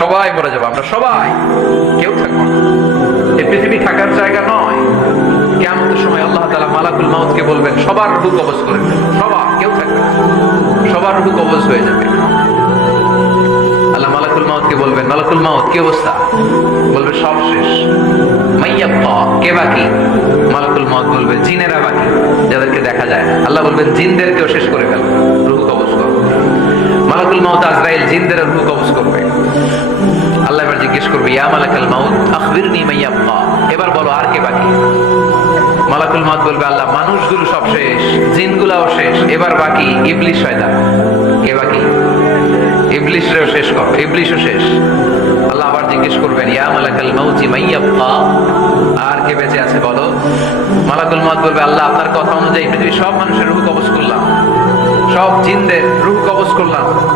সবাই মরে যাব, আমরা সবাই। কেউ থাকব এই পৃথিবী থাকার জায়গা নয়। কেমন সময় আল্লাহ তালা মালাকুল মাউতকে বলবেন, সবার রূপ কবজ করে সবার, কেউ থাকবে সবার রূপ কবজ হয়ে যাবে। আল্লাহ মালাকুল মাউতকে বলবেন, মালাকুল মাউত, কি অবস্থা? বলবে, সব শেষ। কে বাকি? মালাকুল বলবে, জিনেরা বাকি, যাদেরকে দেখা যায় আল্লাহ বলবেন, জিনদেরকেও শেষ করে ফেল। রুহ কবজ করো। মালাকুল মাউত আজরাইল জিনদের রুহ কবজ করবে। আল্লাহ এবার জিজ্ঞেস করবে, ইয়া মালাকাল মাউত মাইয়াপ্পা এবার বলো, আর কে বাকি? মালাকুল মাউত বলবে, আল্লাহ, মানুষগুলো সব শেষ, জিনগুলাও শেষ, এবার বাকি ইবলিশ শয়তান। কে বাকি? শেষ ইবলিশও শেষ। আল্লাহ আবার জিজ্ঞেস করবেন, ইয়া মালাকাল আর কে বেঁচে আছে বলো? মালাকুল মাউত বলবে, আল্লাহ, আপনার কথা অনুযায়ী পৃথিবীর সব মানুষের রূহ কবজ করলাম। সব জিনদের রূহ কবজ করলাম।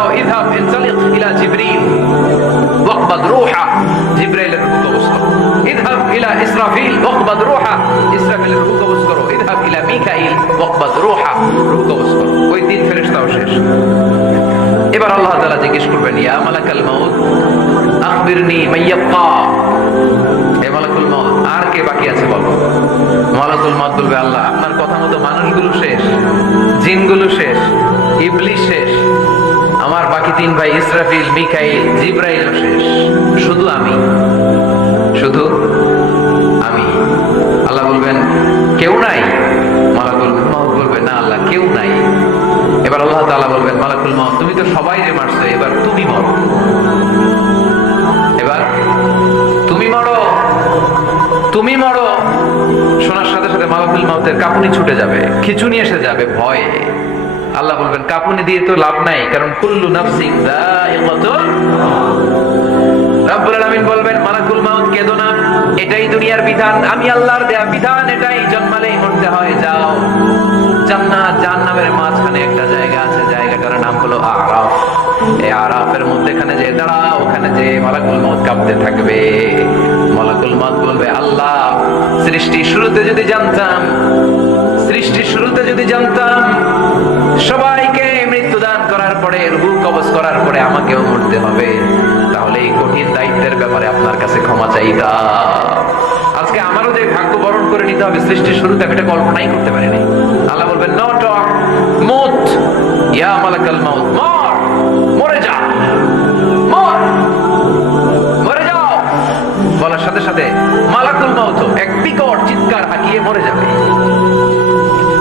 যাও ইযহাব ইনতালিক ইলা জিবরিল ওয়াকবাদ রূহা জিব্রাইলের রূহ কবজ করো ইযহাব ইলা ইসরাফিল ওয়াকবাদ রূহা ইসরাফিলের রূহ কবজ করো ইযহাব ইলা মিকাইল ওয়াকবাদ এবার আল্লাহ তাআলা জিজ্ঞেস করবেন, ইয়া মালাকাল মাউত? আখবিরনি মাইয়াব্বা এ মালাকুল মাউত, আর কে বাকি আছে বলো? মালাকুল মাউত বলবে, আল্লাহ, আপনার কথা মতো মানুষগুলো তিন ভাই, ইসরাফিল, মিকাইল, জিব্রাইল শেষ। শুধু আমি। শুধু আমি। আল্লাহ বলবেন, কেউ নাই? মালাকুল মাউত বলবে, না আল্লাহ, কেউ নাই। এবার আল্লাহ তাআলা বলবেন, মালাকুল মাউত, তুমি তো সবাই রে মারছো, এবার তুমি মরো। এবার, তুমি মরো তুমি মরো। শোনার সাথে সাথে মালাকুল মাউতের কাপুনি ছুটে যাবে, খিচুনি এসে যাবে ভয়ে। আল্লাহ বলবেন, কাপুনি দিয়ে তো লাভ নাই, কারণ কুল্লু নাফসিন যায়িকাতুল রব্বুল আলামিন বলবেন, মালাকুল মাউত, কেঁদো না, এটাই দুনিয়ার বিধান। আমি আল্লাহর দেয়া বিধান, এটাই জন্মালেই মরতে যাও। জান্নাত, জাহান্নামের মাঝখানে একটা জায়গা আছে, জায়গাটার নাম হলো আরাফ। এই আরাফের মধ্যেখানে যে দাঁড়াও, ওখানে মালাকুল কাঁপতে থাকবে। মালাকুল মউত বলবে, আল্লাহ সৃষ্টি শুরুতে যদি জানতাম, সৃষ্টির শুরুতে যদি জানতাম সবাইকে মৃত্যুদান করার পরে, রূহ কবজ করার পরে আমাকেও মরতে হবে। তাহলে এই কঠিন দায়িত্বের ব্যাপারে আপনার কাছে ক্ষমা চাইতাম আজকে আমারও যে ভাগ্য বরণ করে নিতে হবে, সৃষ্টির শুরুতে এটা কল্পনাই করতে পারিনি। আল্লাহ বলবেন নো টক মুত, ইয়া মালাকাল মাউত, মর, মরে যা, মর, মরে যাও। বলার সাথে সাথে, মালাকুল মাউত, এক বিকট চিৎকার হাঁকিয়ে মরে যাবে।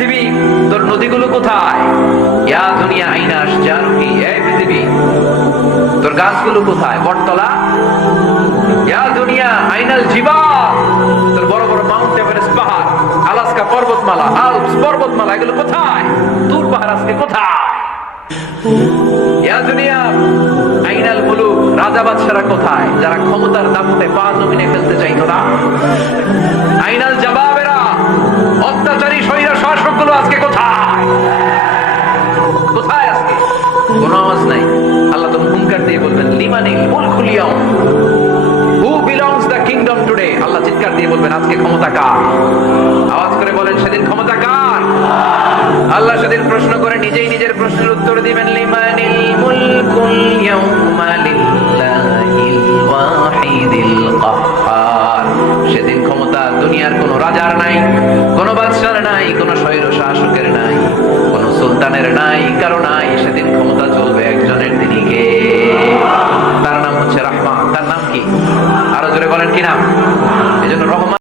পৃথিবী, তোর নদীগুলো কোথায়? পৃথিবী। তোর গাছগুলো কোথায়? বটতলা? আলাস্কা পর্বতমালা, আলপস পর্বতমালা, এগুলো কোথায়? দূর কোথায়? ইয়া দুনিয়া আইনাল মুলুক, রাজা বাদশারা কোথায়? যারা ক্ষমতার দাপটে পা জমিনে ফেলতে চাইতো আজকে ক্ষমতা কার আওয়াজ করে বলেন, সেদিন ক্ষমতা কার আল্লাহ সেদিন প্রশ্ন করে, নিজেই নিজের প্রশ্নের উত্তর দিবেন, লিমানিল মুলকুল ইয়াউমা লিল্লাহিল ওয়াহিদিল কাহ্হার সেদিন ক্ষমতা দুনিয়ার কোনো রাজার নাই, কোনো বাদশার নাই, কোনো স্বৈর শাসকের নাই, কোনো সুলতানের নাই, কারও নাই। সেদিন ক্ষমতা চলবে একজনের তিনি কে? তার নাম হচ্ছে রাহমান। জোরে বলেন, কি নাম? এই জন্য রহমান